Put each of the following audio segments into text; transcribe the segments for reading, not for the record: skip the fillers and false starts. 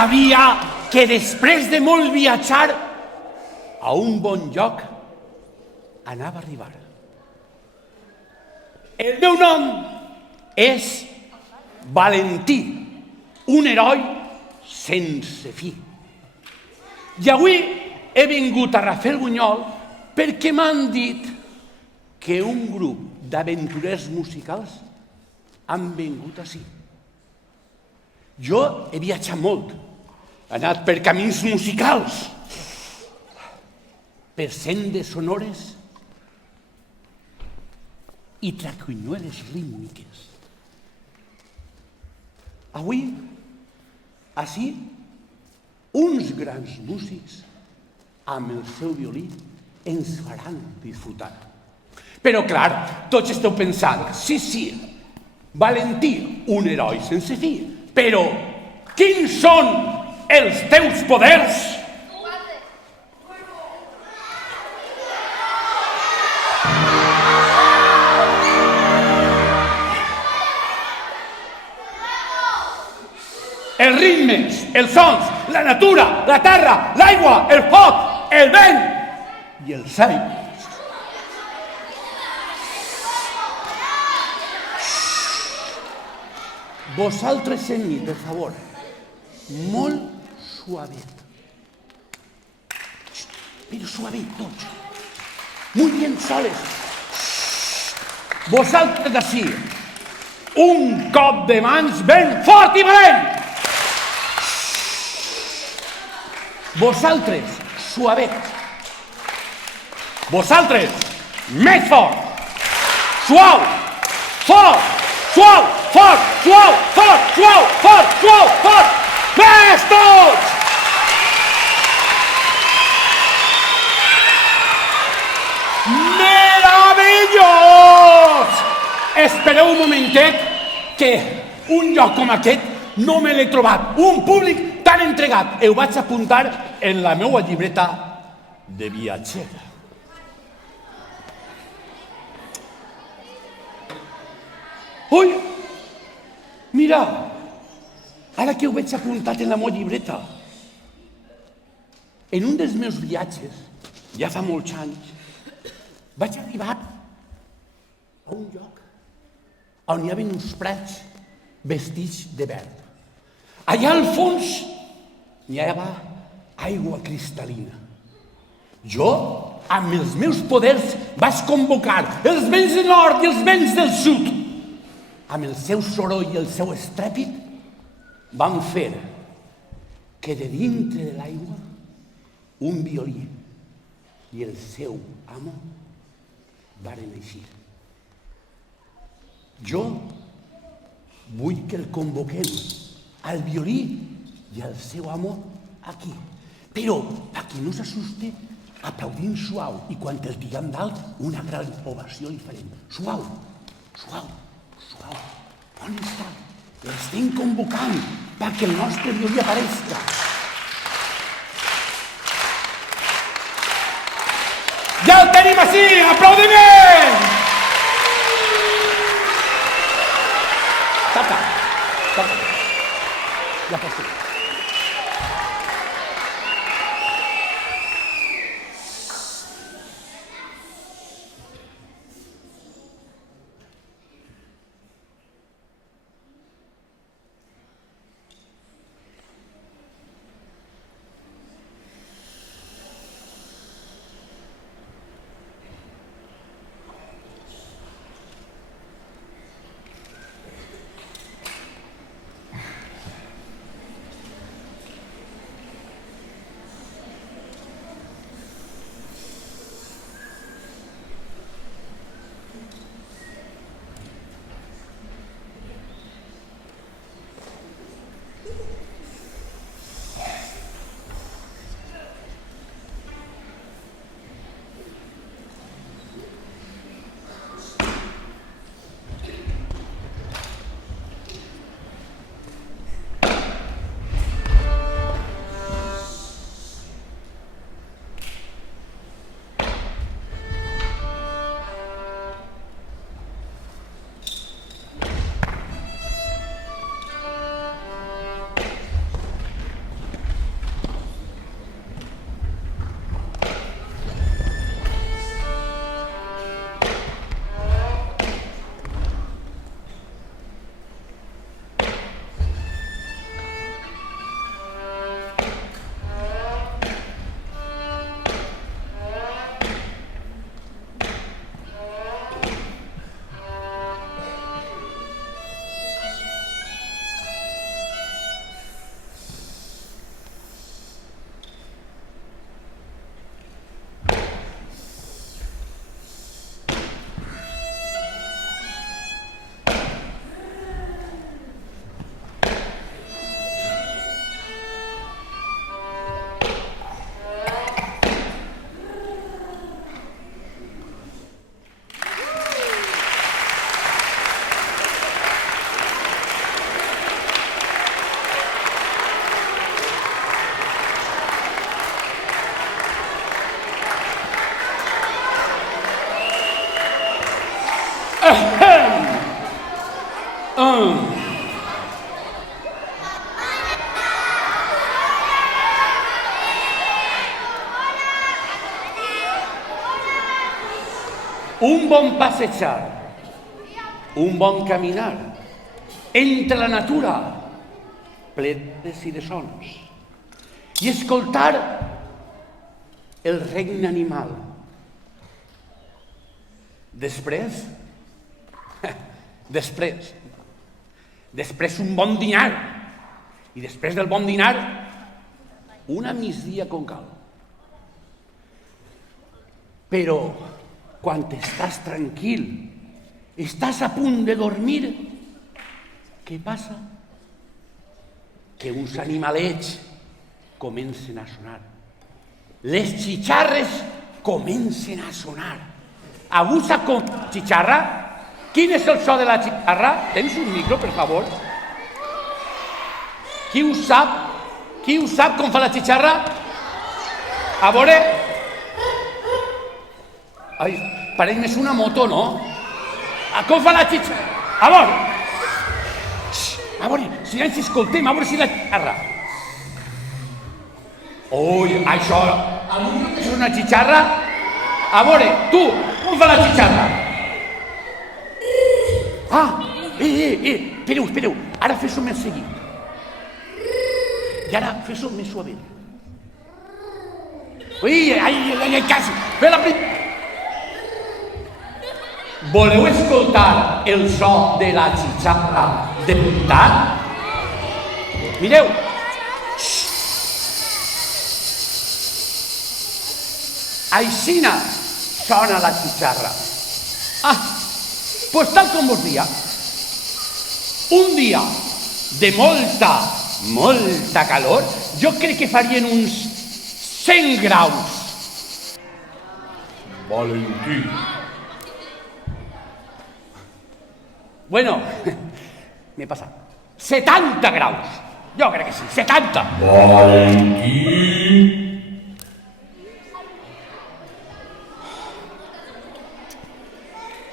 sabia que després de molt viatjar a un bon lloc anava a arribar. El meu nom és Valentí, un heroi sense fi. I avui he vingut a Rafelbunyol perquè m'han dit que un grup d'aventurers musicals han vingut ací. Jo he viatjat molt, he anat per camins musicals, per sendes sonores i traquinyoles rítmiques. Avui, ací, uns grans músics amb el seu violí ens faran disfrutar. Però, clar, tots esteu pensant, sí, Valentí, un heroi sense fi, però quins són els teus poders? Els ritmes, els sons, la natura, la terra, l'aigua, el foc, el vent i el cel. Vosaltres en mi, per favor, molt suavet. Però suavet tots. Muy bien, soles. Vosaltres d'ací, un cop de mans ben fort i valent. Vosaltres, suavet. Vosaltres, més fort. Suau, fort, suau, fort, suau, fort, suau, fort, suau, fort. Més tots! Meravellós! Espereu un momentet que un lloc com aquest no me l'he trobat. Un públic tan entregat. Ho vaig apuntar en la meva llibreta de viatger. Ui, mira, ara que ho veig apuntat en la meva llibreta, en un dels meus viatges, ja fa molts anys, vaig arribar a un lloc on hi havia uns prats vestits de verd. Allà al fons hi havia aigua cristal·lina. Jo, amb els meus poders, vaig convocar els vents del nord i els vents del sud. Amb el seu soroll i el seu estrèpit, van fer que de dintre de l'aigua un violí i el seu amo varen eixir. Jo vull que el convoquem, al violí i al seu amo, aquí. Però, perquè no s'assuste, aplaudint suau i quan els diguem dalt, una gran ovació li farem. Suau, suau, suau. On està? L'estem convocant perquè el nostre violí apareixi. Ja el tenim així! Aplaudiment! Toca. Ja pots dir. un bon passejar, un bon caminar, entre la natura, plenes i de sons, i escoltar el regne animal. Després un bon dinar, i després del bon dinar, una migdia com cal. Però, quan estàs tranquil, estàs a punt de dormir, què passa? Que uns animalets comencen a sonar. Les xicharres comencen a sonar. Algú sap com xicharra? Quin és el so de la xicharra? Tens un micro, per favor? Qui ho sap? Qui ho sap com fa la xicharra? A veure... Ai, pareix més una moto, no? Com fa la xicharra? A veure, silenci, escoltem, a veure si la xicharra. Ui, això és una xicharra? A veure, tu, com fa la xicharra? Espereu, ara fes-ho més seguit. I ara fes-ho més suave. Ui, quasi, fes la primera. Voleu escoltar el so de la xicharra de veritat? Mireu. Aixina sona la xicharra. Pues tal com vos dia, un dia de molta calor, jo crec que farien uns 100 graus. Valentí. Bueno, m'he passat. 70 graus. Jo crec que sí, 70. Valentí.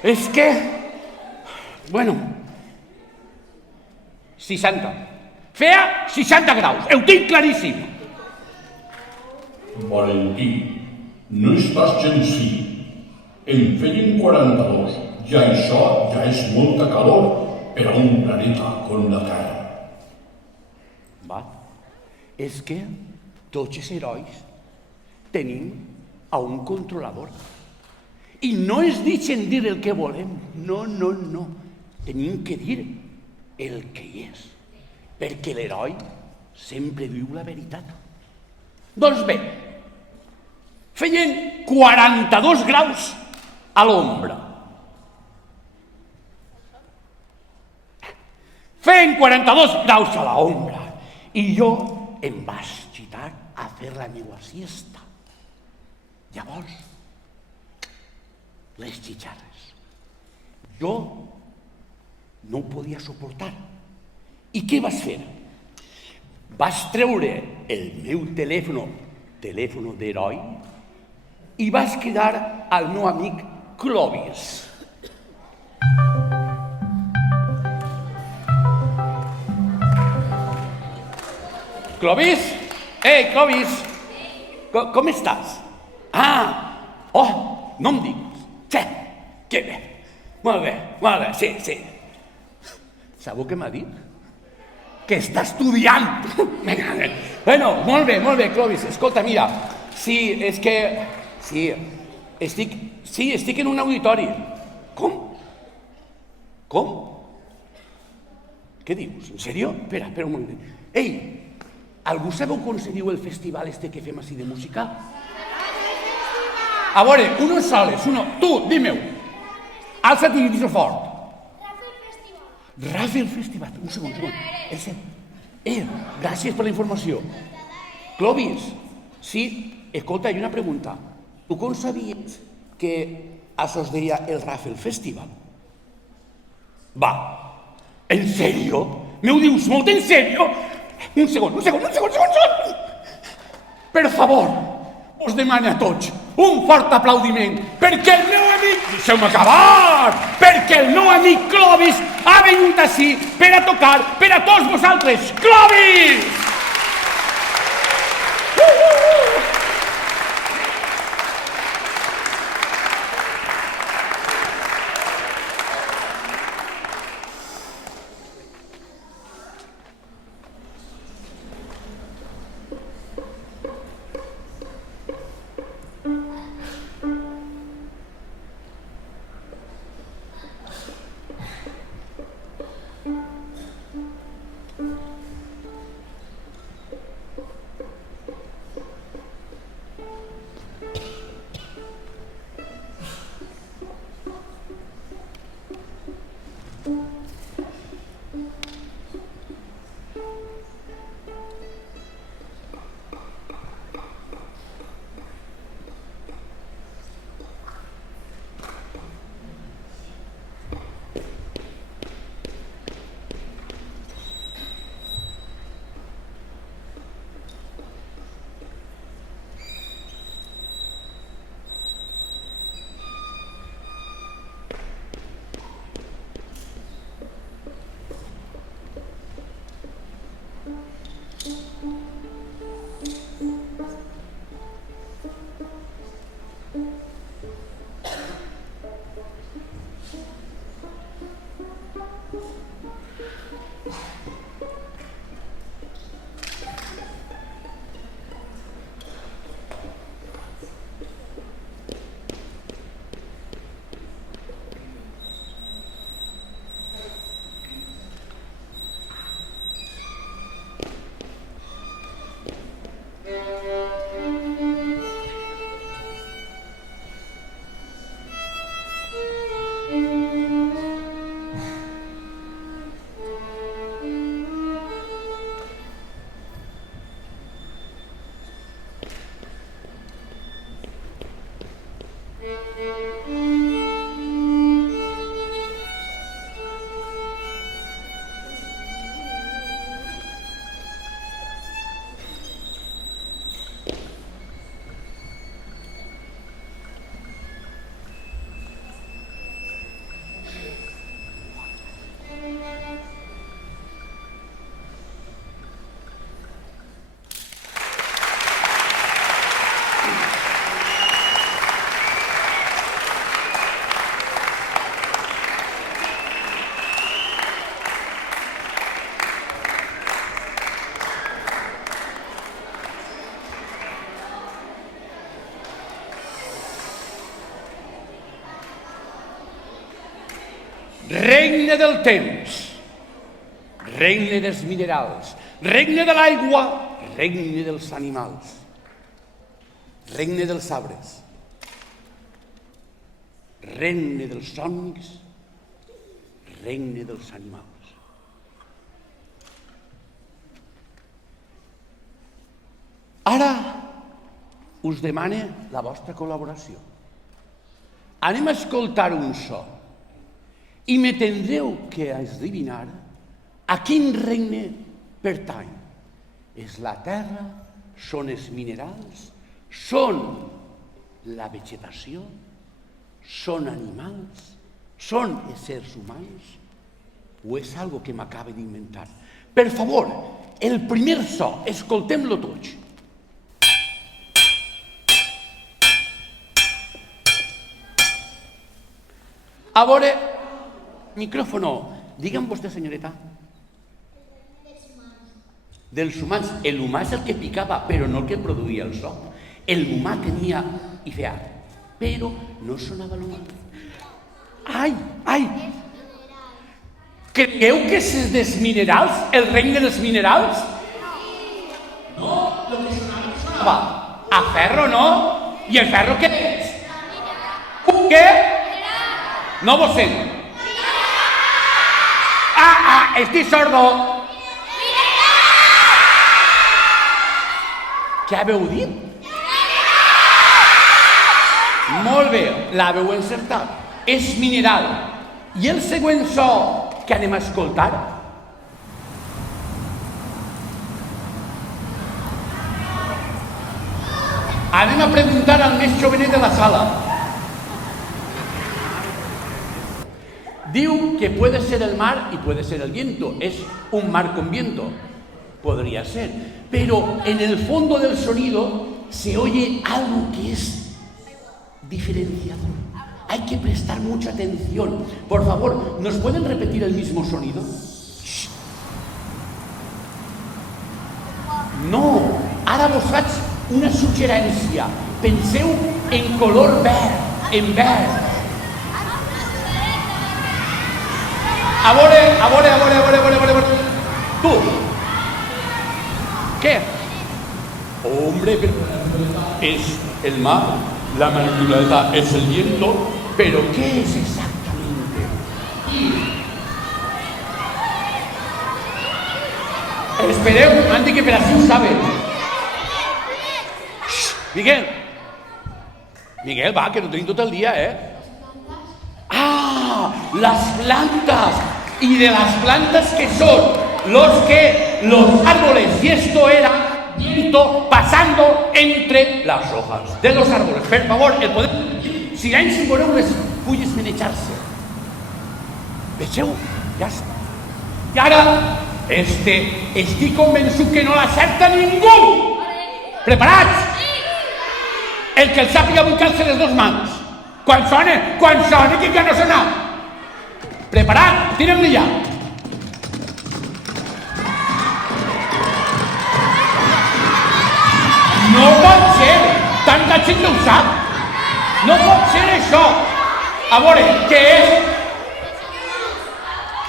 És que... Bueno... 60. Feia 60 graus, ho tinc claríssim. Valentí, no estàs gens sí. En feien 42. Ja això ja és molta calor per a un planeta com la Terra. Va, és que tots els herois tenim a un controlador. I no es deixen dir el que volem. No. Tenim que dir el que hi és. Perquè l'heroi sempre diu la veritat. Doncs bé, feien 42 graus a l'ombra. Feien 42 graus a l'ombra. I jo em vaig girar a fer la meva siesta. Llavors, les xicharres. Jo no ho podia suportar. I què vas fer? Vas treure el meu telèfon d'heroi, i vas cridar al meu amic Clovis. Clovis? Clovis! Com estàs? No em diguis. Sí, que bé. Molt bé, sí. Sabeu què m'ha dit? Que està estudiant. Bueno, molt bé, Clovis. Escolta, mira, estic en un auditori. Com? Què dius? En sèrio? Espera un moment. Ei, algú sabeu com se diu el festival este que fem així de música? A veure, uno soles, tu, dime-ho. Alça't i dis-ho fort. Rafael Festival. Un segon. Gràcies per la informació. Clovis, sí, escolta, hi ha una pregunta. Tu com sabies que això es deia el Rafael Festival? Va, en sèrio? Me ho dius molt en sèrio? Un segon. Per favor, us demano a tots un fort aplaudiment perquè el meu amic... Deixeu-me acabar! Perquè el meu amic Clovis ha vingut ací per a tocar per a tots vosaltres. Clovis! Regne del temps, regne dels minerals, regne de l'aigua, regne dels animals, regne dels arbres, regne dels somnis, regne dels animals. Ara us demane la vostra col·laboració. Anem a escoltar un so i me tindreu que esbrinar a quin regne pertany. És la terra, són els minerals, són la vegetació, són animals, són éssers humans o és algo que m'acabe d'inventar. Per favor, el primer so, escoltem-lo tots. A veure, micròfono, digue'm vostè, senyoreta. Dels humans. El humà és el que picava, però no el que produïa el so. El humà tenia i feia, però no sonava l'humà. Ai, ai! Creieu que és dels minerals, el regne dels minerals? No, el que sonava. A ferro, no? I el ferro què és? Què? No vos sent. Estic sordo. Què haveu dit? Molt bé, l'haveu encertat. És mineral. I el següent so que anem a escoltar? Anem a preguntar al més jovenet de la sala. Diu que puede ser el mar y puede ser el viento. Es un mar con viento. Podría ser. Pero en el fondo del sonido se oye algo que es diferenciador. Hay que prestar mucha atención. Por favor, ¿nos pueden repetir el mismo sonido? No, ara vos faig una suggerència. Penseu en color verd, en verd. A veure. Tu. Què? Hombre, es el mar, la naturaleza es el viento, pero ¿qué es exactamente? Espereu, m'han dit que per així ho saben. Miguel. Miguel, va, que no tenim tot el dia, Ah, las plantas. Y de las plantas que son los árboles. Y esto era viento pasando entre las hojas de los árboles. Per favor, el poder... Silenci, veureu les fulles menejar-se. Vegeu? Ja està. I ara, estic convençut que no l'acerta ningú. Preparats? El que el sàpiga buscar-se les dues mans. Quan sona, que ja no sona. Preparat? Tirem-li ja. No pot ser. Tanta gent no ho sap. No pot ser això. A veure, què és?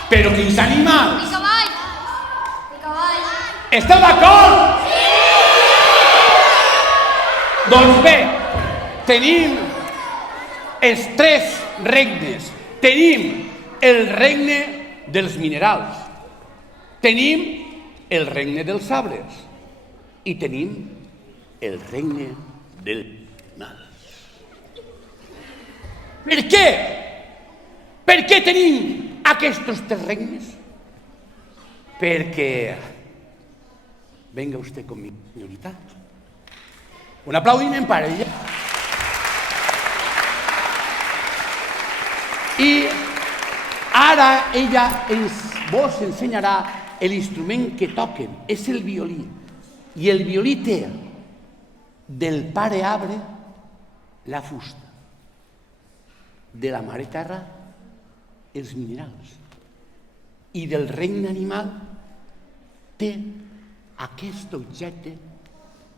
Però quins animals? El cavall. El cavall. Esteu d'acord? Sí! Doncs bé, tenim els tres regnes. Tenim el regne dels minerals. Tenim el regne dels arbres. I tenim el regne del mal. Per què? Per què tenim aquests tres regnes? Perquè... Venga usted conmigo, señorita. Un aplaudiment para ella. I ara ella vos ensenyarà l'instrument que toquen. És el violí. I el violí té del pare arbre la fusta, de la mare terra els minerals i del regne animal té aquest objecte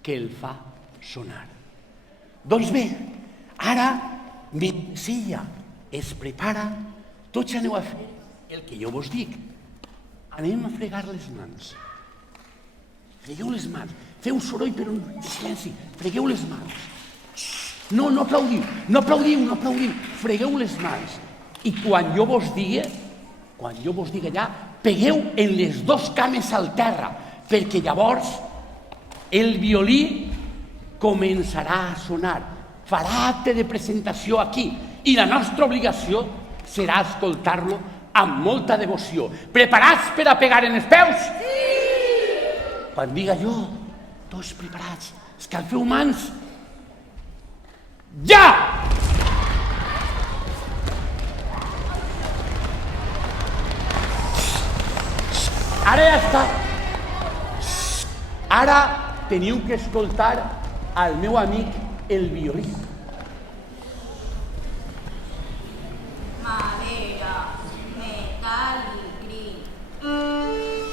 que el fa sonar. Doncs bé, ara, si ella es prepara, tots aneu a fer el que jo vos dic. Anem a fregar les mans. Fregueu les mans. Feu soroll però en silenci. Fregueu les mans. No aplaudiu, no aplaudiu. Fregueu les mans. I quan jo vos digui allà, pegueu en les dues cames al terra, perquè llavors el violí començarà a sonar. Farà acte de presentació aquí i la nostra obligació serà escoltar-lo amb molta devoció. Preparats per a pegar en els peus? Sí! Quan diga jo, tots preparats, escalfeu mans. Ja! Ara ja està. Ara teniu que escoltar al meu amic el violí. Madera, metal y gris.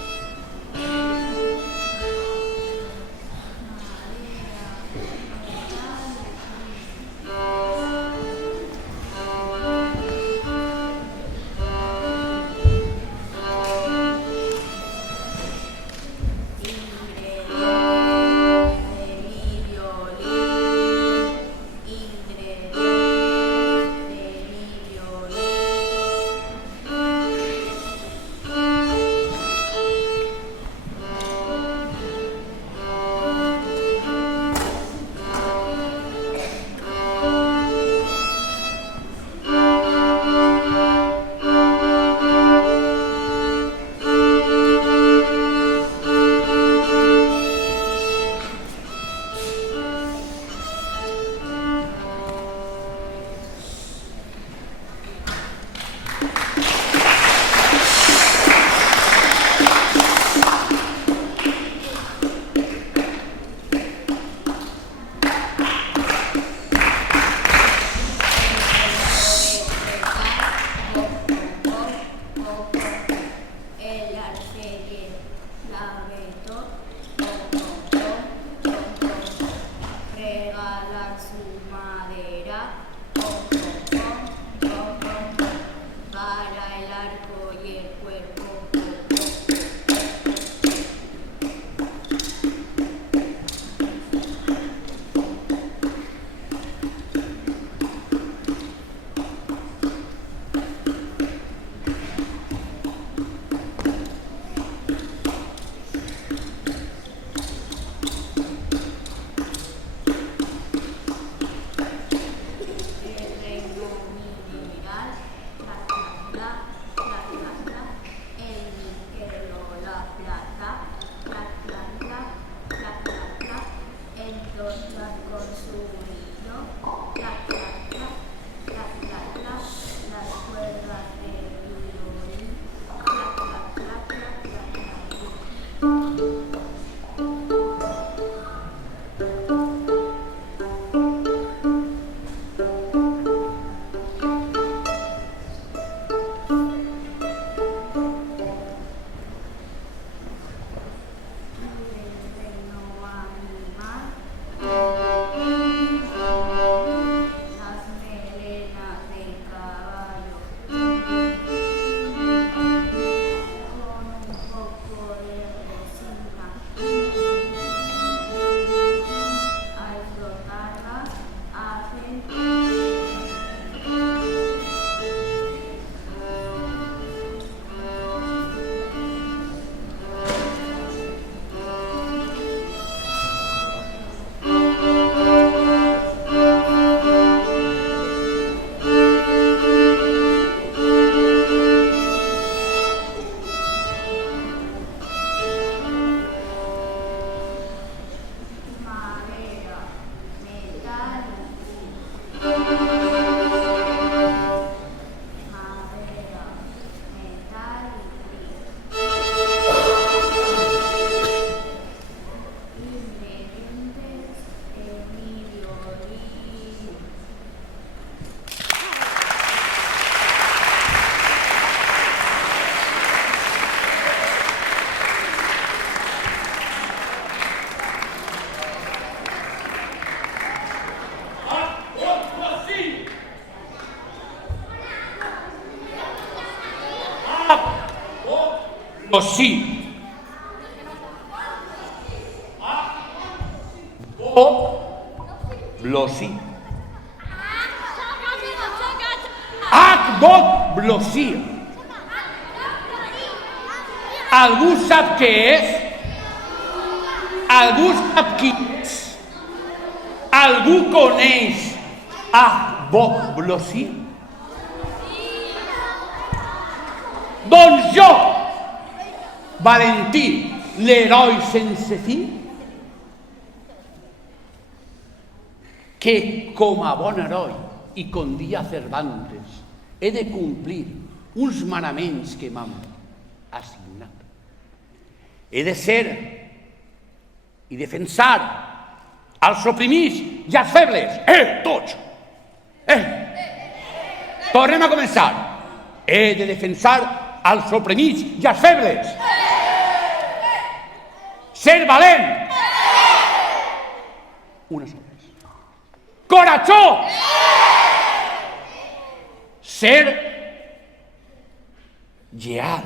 Glossí. Glossí. Glossí. Algú sap què és? Algú sap qui és? Algú coneix Glossí? Doncs jo, Valentí, l'heroi sense fi, que com a bon heroi i com dia Cervantes he de complir uns manaments que m'han assignat. He de ser i defensar els oprimits i els febles. Tots! Tornem a començar. He de defensar els oprimits i els febles. Ser valent. Una sola. Coratjó! Ser lleal.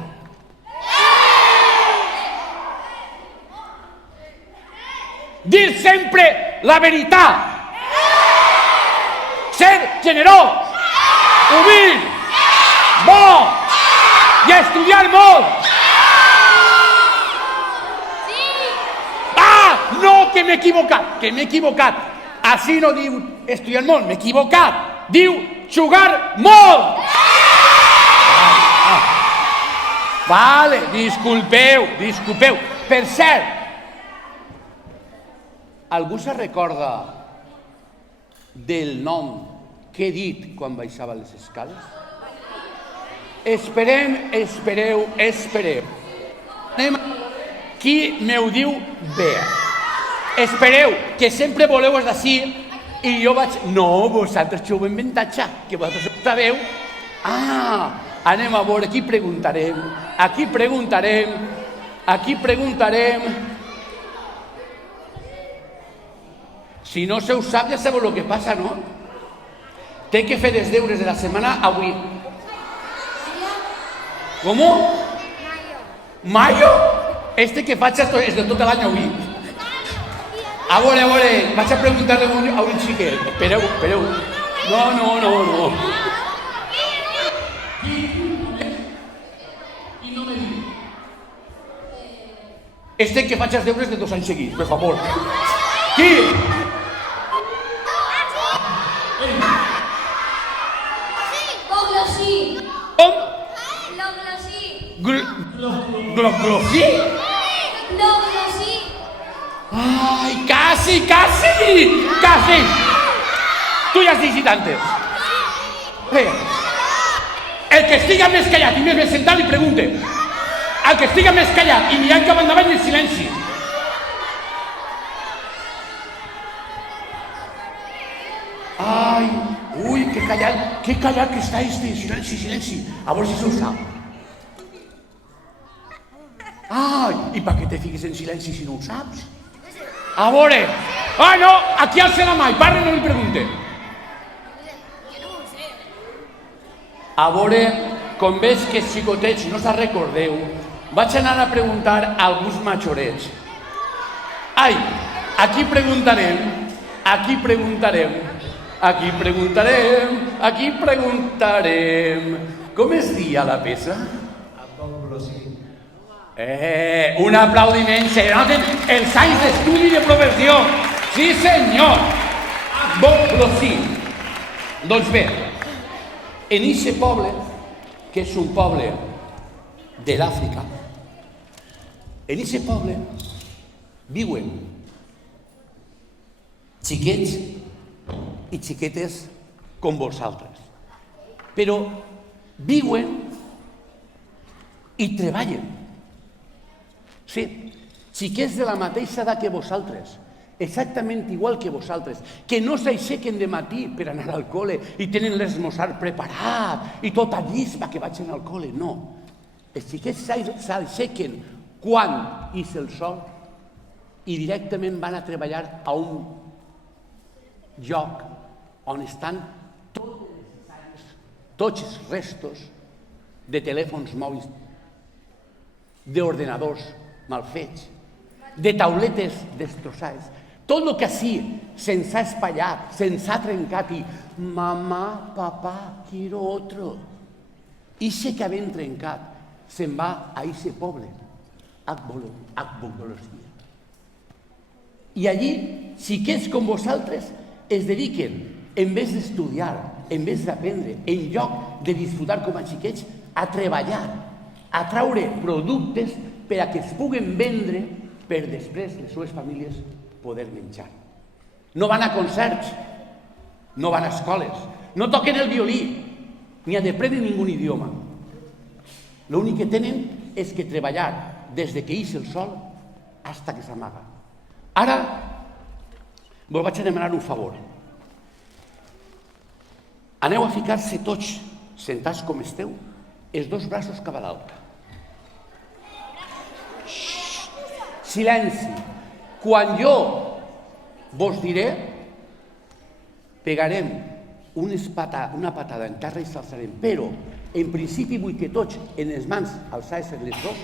Dir sempre la veritat. Ser generós, humil, bo i estudiar molt. No, que m'he equivocat. Així no diu estudiar molt, m'he equivocat. Diu jugar molt. Vale, disculpeu. Per cert, algú se recorda del nom que he dit quan baixava les escales? Espereu. Anem a qui m'ho diu bé. Espereu, que sempre voleu és d'ací i jo vaig... No, vosaltres ho heu inventat ja, que vosaltres ho sabeu. Anem a veure, aquí preguntarem. Si no se ho sap, ja sabeu el que passa, no? Té que fer els deures de la setmana avui. ¿Cómo? Mayo. Este que faig és de tot l'any avui. A veure, vaig a preguntar-li a un xiquet. Espereu. No. Este que faig els deures de 2 anys seguits, per favor. Qui? Glossí. Com? Glossí. Glossí? Glossí. Ai, casi. Tu ja has dit antes. El que estiga més callat i més sentat li pregunte. El que estiga més callat i mirant cap endavant i en silenci. Ai, ui, que callat que està este. Silenci. A veure si se ho sap. Ai, i per què te fiques en silenci si no ho saps? A veure. No, aquí alça la mà i parla i no li pregunte. A veure, com veig que xicotets no se'n recordeu, vaig anar a preguntar a alguns majorets. Ai, aquí preguntarem. Com es dia la peça? Un aplaudiment, se noten els anys d'estudi i de professió. Sí, senyor. Glossí. Doncs bé, en aquest poble, que és un poble de l'Àfrica, en aquest poble viuen xiquets i xiquetes com vosaltres. Però viuen i treballen. Sí, xiquets de la mateixa edat que vosaltres, exactament igual que vosaltres, que no s'aixequen de matí per anar al col·le i tenen l'esmorzar preparat i tota llispa que vagin al col·le, no. Els xiquets s'aixequen quan ix el sol i directament van a treballar a un lloc on estan tots els restos de telèfons mòbils d'ordenadors mal fets, de tauletes destrossades. Tot el que així se'ns ha espatllat, se'ns ha trencat i mamà, papà, quiero otro. Ixe que havent trencat se'n va a ixe poble, Agbolosía. I allí, xiquets com vosaltres, es dediquen, en vez d'estudiar, en vez d'aprendre, en lloc de disfrutar com a xiquets, a treballar, a traure productes per a que es puguen vendre per després les seves famílies poder menjar. No van a concerts, no van a escoles, no toquen el violí, ni aprenen ningú idioma. L'únic que tenen és que treballar des que ix el sol fins que s'amaga. Ara vos vaig a demanar un favor. Aneu a ficar-se tots, sentats com esteu, els dos braços cap a l'altre. Silenci. Quan jo vos diré, pegarem una patada en terra i s'alçarem, però en principi vull que tots, en les mans alçades les dos,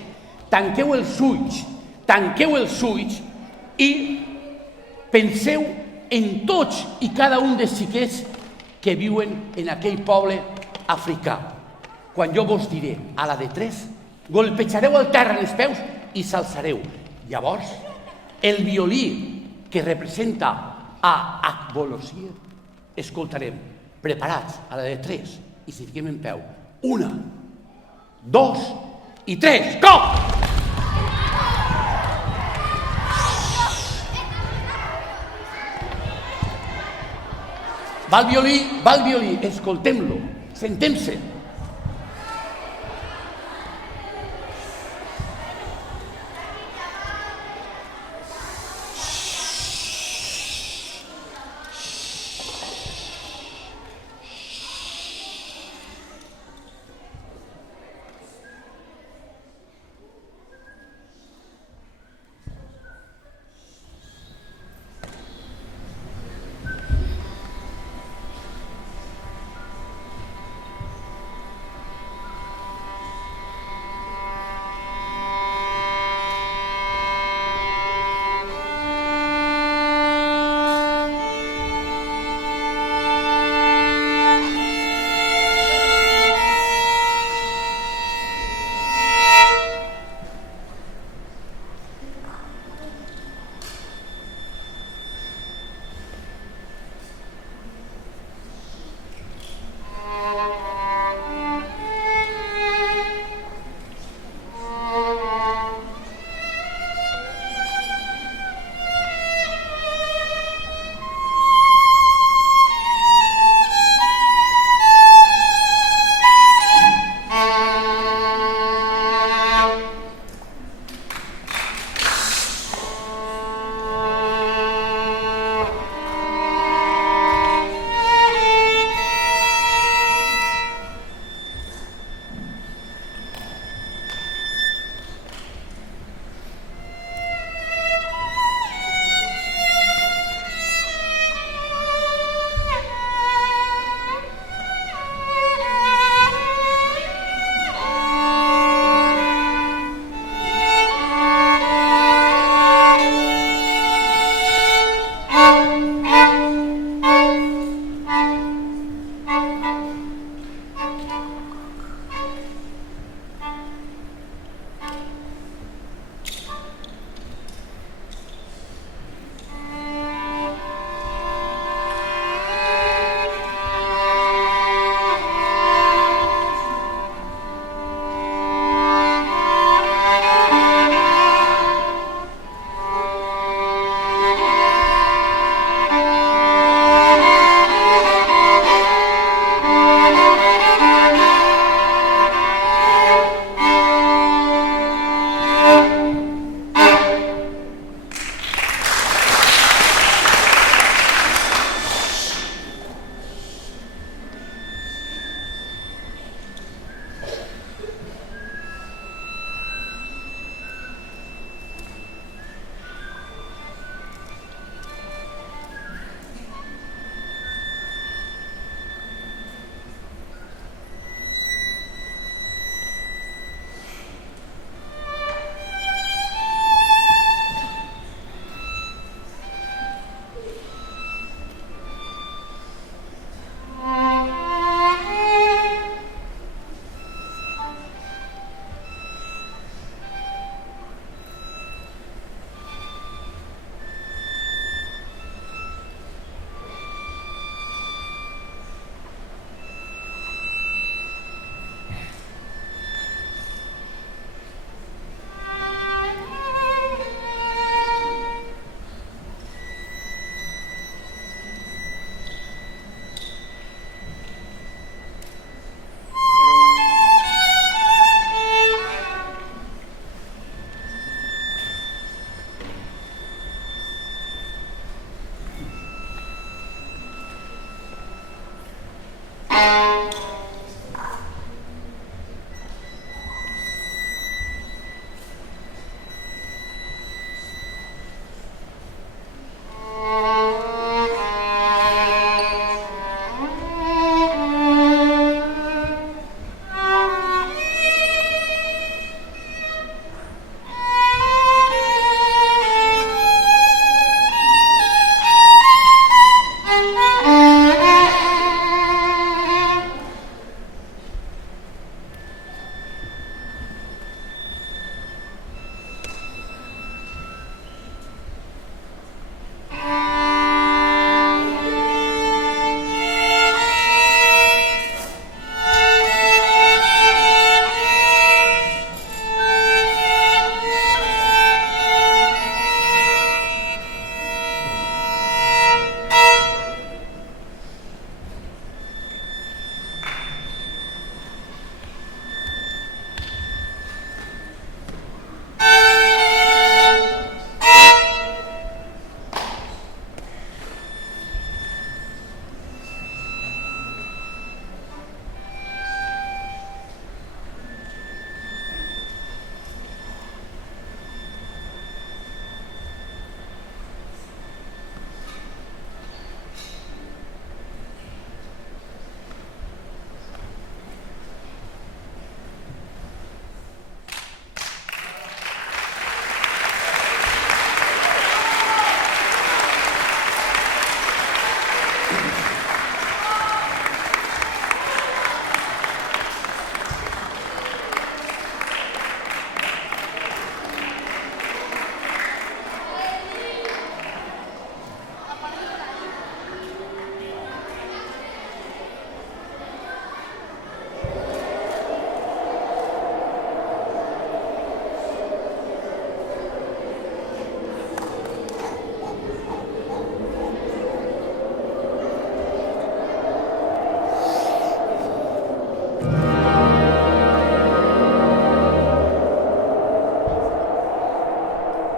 tanqueu els ulls i penseu en tots i cada un dels xiquets que viuen en aquell poble africà. Quan jo vos diré a la de 3, golpejareu el terra en els peus i s'alçareu. Llavors, el violí que representa a Agbolosía escoltarem, preparats a la de 3, i si fiquem en peu. 1, 2 i 3, cop! Va el violí, escoltem-lo, sentem-se.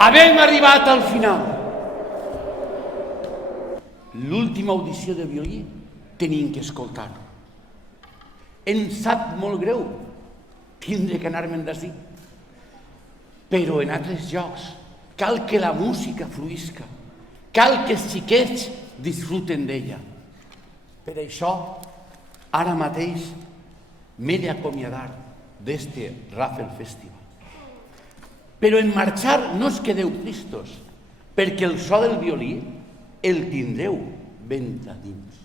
Havem arribat al final. L'última audició de violí tenim que escoltar-ho. Em sap molt greu tindre que anar-me'n d'ací. Però en altres llocs cal que la música fluïsca, cal que els xiquets disfruten d'ella. Per això, ara mateix m'he d'acomiadar d'este Raffle Festival. Però en marxar no us quedeu tristos, perquè el so del violí el tindreu ben a dins.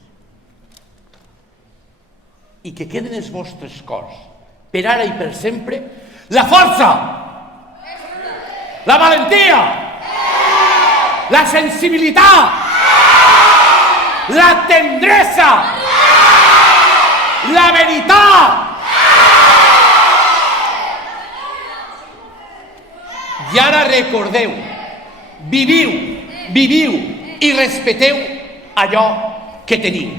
I que queden els vostres cors, per ara i per sempre, la força, la valentia, la sensibilitat, la tendresa, la veritat. I ara recordeu, viviu i respecteu allò que teniu.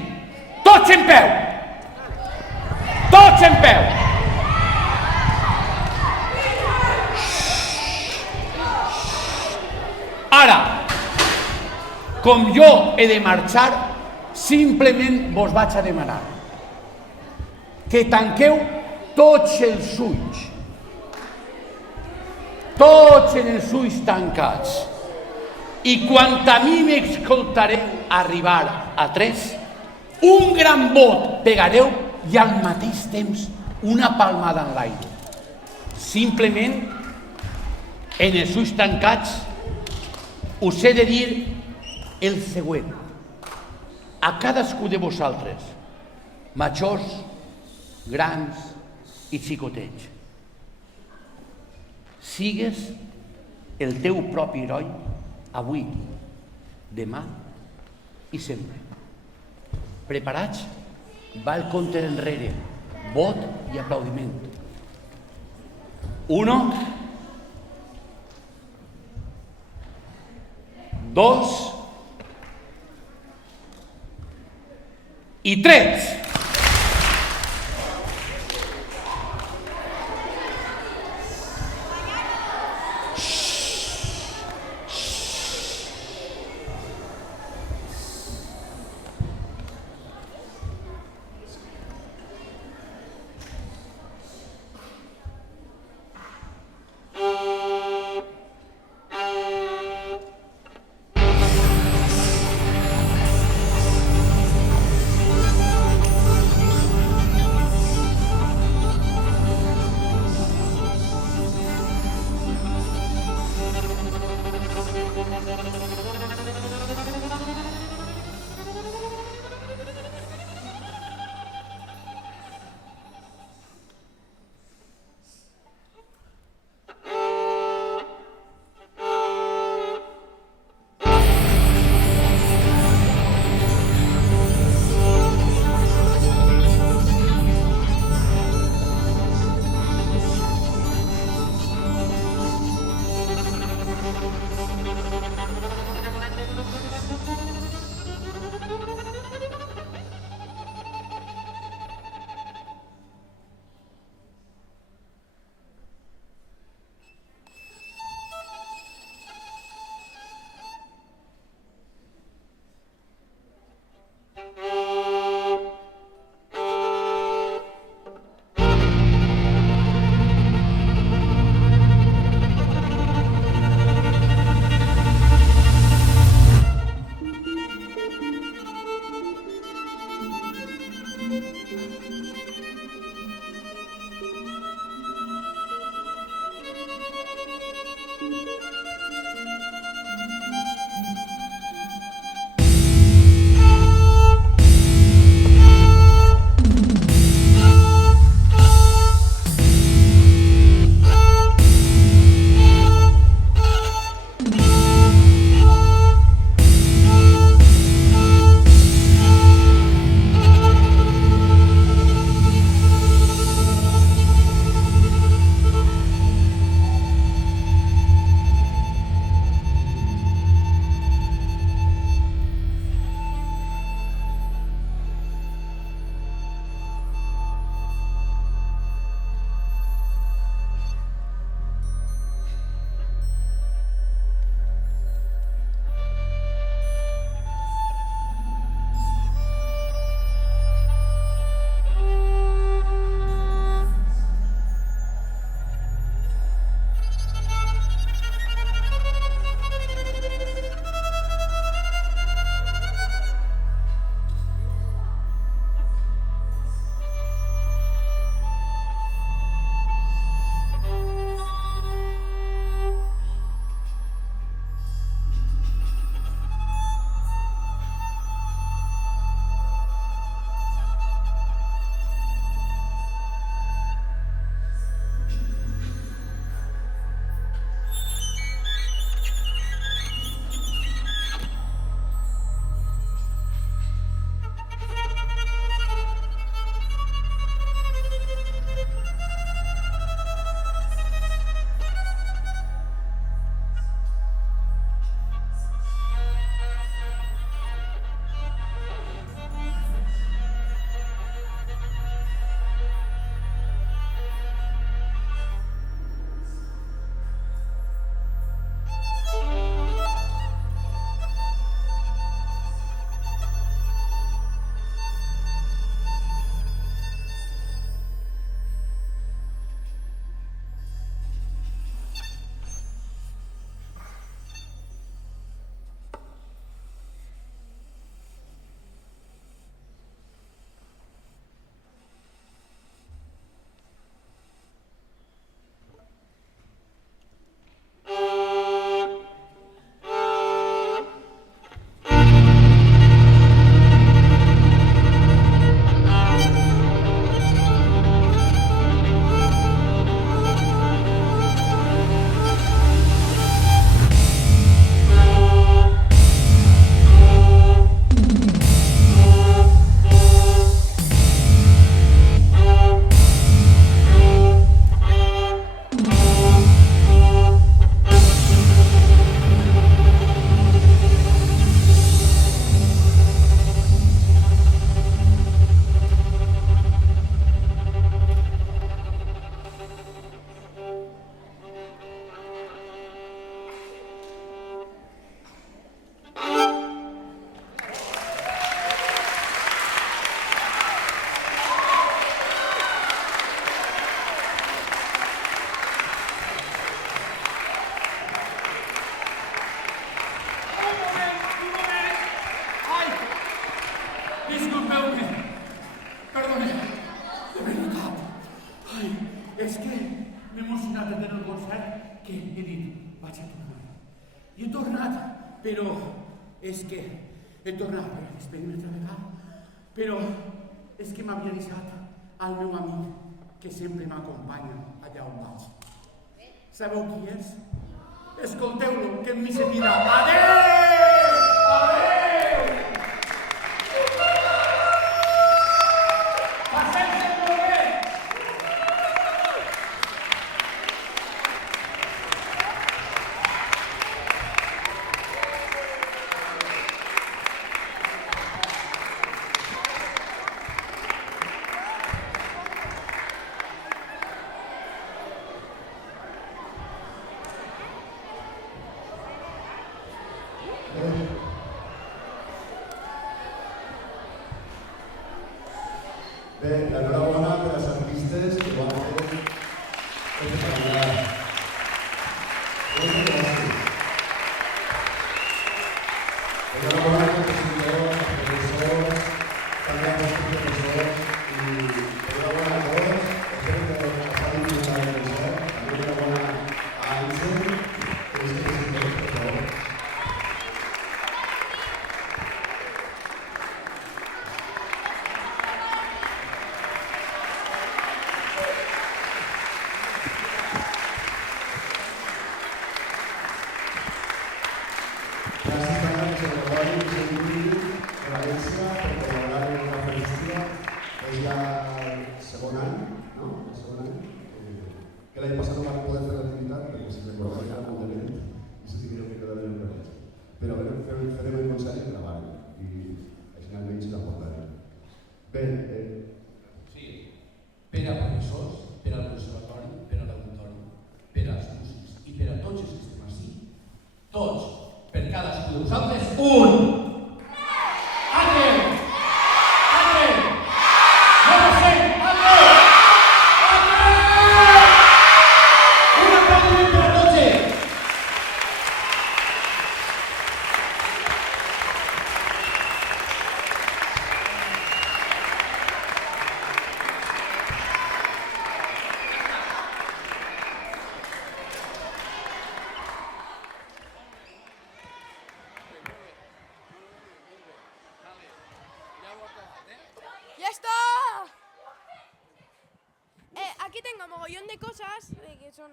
Tots en peu! Tots en peu! Ara, com jo he de marxar, simplement vos vaig a demanar que tanqueu tots els ulls. Tots els ulls tancats. I quan a mi m'escoltareu arribar a 3, un gran bot pegareu i al mateix temps una palmada en l'aire. Simplement, en els ulls tancats, us he de dir el següent. A cadascú de vosaltres, majors, grans i xicotets, sigues el teu propi heroi avui, demà i sempre. Preparats? Va el compte enrere. Vot i aplaudiment. 1, 2 i 3. És que m'he emocionat de tenir el concert que he dit, vaig a tornar. I he tornat, però és que he tornat per despedir-me altra vegada, però és que m'havia deixat al meu amic que sempre m'acompanya allà on vaig. Sabeu qui és? Escolteu-lo, que m'hi sentirà. Adéu! Adéu! Passem-se molt bé! Bé, enhorabona per als artistes que ho han fet espectacular. Moltes gràcies. Enhorabona als compositors, als professors, també als nostres professors i enhorabona a tots. Espero que us hagi disfrutat del concert. També enhorabona a Àngel, que és el president, per favor. Gràcies també al Conservatori Vicent Llull de València per col·laborar en la Eucaristia. És ja el segon any, no? El segon any. Que l'any passat no vam poder fer l'activitat perquè si recordeu era molt de vent i se tindria que quedar en el país. Però farem el concert i gravar-ho i així almenys la portarem. Bé, Sí, per a professors, per al conservatori, per a l'auditori, per als músics i per a tots els que estem ací, tots, per cadascú de vosaltres, un! Àngel! Àngel! No ho sé! Àngel! Àngel! Un aplaudiment per a tots ells! ¡Ya está! Aquí tengo mogollón de cosas que son